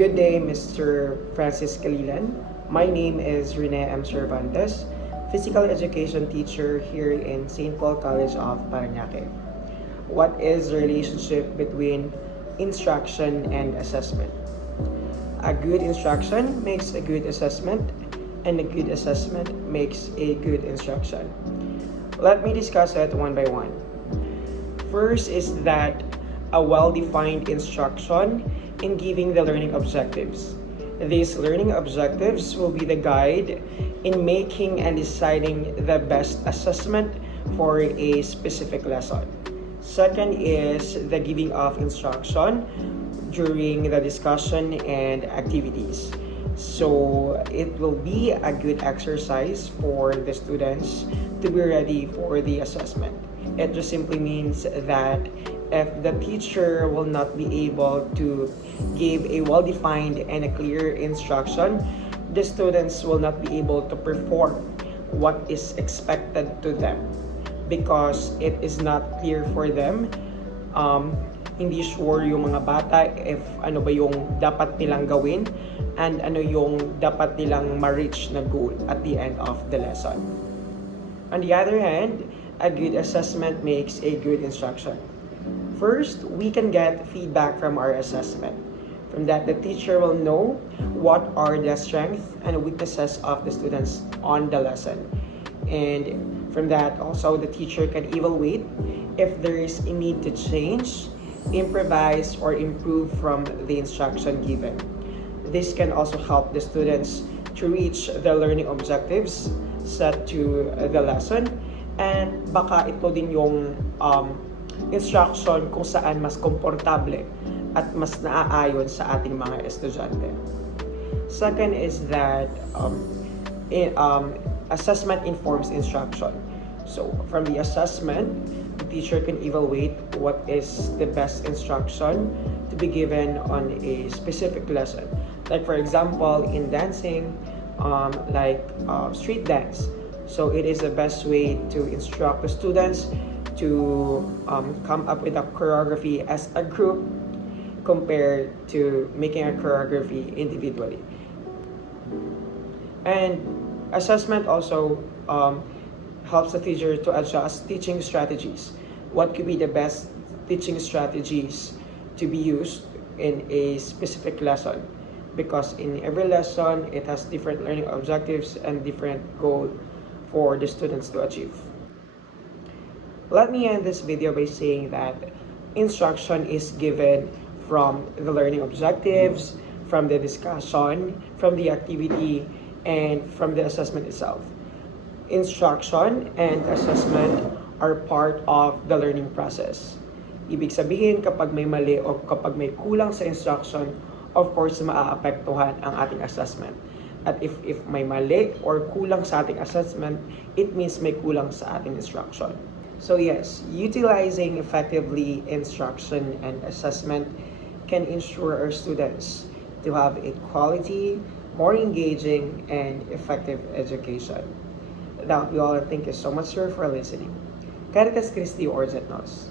Good day, Mr. Francis Calilan. My name is Rene M. Cervantes, physical education teacher here in St. Paul College of Parañaque. What is the relationship between instruction and assessment? A good instruction makes a good assessment, and a good assessment makes a good instruction. Let me discuss it one by one. First is that a well-defined instruction in giving the learning objectives. These learning objectives will be the guide in making and deciding the best assessment for a specific lesson. Second is the giving of instruction during the discussion and activities. So it will be a good exercise for the students to be ready for the assessment. It just simply means that if the teacher will not be able to give a well-defined and a clear instruction, the students will not be able to perform what is expected to them because it is not clear for them. Hindi sure yung mga bata if ano ba yung dapat nilang gawin and ano yung dapat nilang ma-reach na goal at the end of the lesson. On the other hand, a good assessment makes a good instruction. First, we can get feedback from our assessment. From that, the teacher will know what are the strengths and weaknesses of the students on the lesson. And from that, also, the teacher can evaluate if there is a need to change, improvise, or improve from the instruction given. This can also help the students to reach the learning objectives set to the lesson. And baka ito din yung instruction kung saan mas komportable at mas naaayon sa ating mga estudyante. Second is that assessment informs instruction. So from the assessment, the teacher can evaluate what is the best instruction to be given on a specific lesson. Like for example, in dancing, street dance. So it is the best way to instruct the students to come up with a choreography as a group compared to making a choreography individually. And assessment also helps the teacher to adjust teaching strategies. What could be the best teaching strategies to be used in a specific lesson? Because in every lesson, it has different learning objectives and different goals for the students to achieve. Let me end this video by saying that instruction is given from the learning objectives, from the discussion, from the activity, and from the assessment itself. Instruction and assessment are part of the learning process. Ibig sabihin, kapag may mali o kapag may kulang sa instruction, of course, maaapektuhan ang ating assessment. At if may mali or kulang sa ating assessment, it means may kulang sa ating instruction. So yes, utilizing effectively instruction and assessment can ensure our students to have a quality, more engaging, and effective education. That would be all. Thank you so much, sir, for listening. Caritas Christi Orzetnos.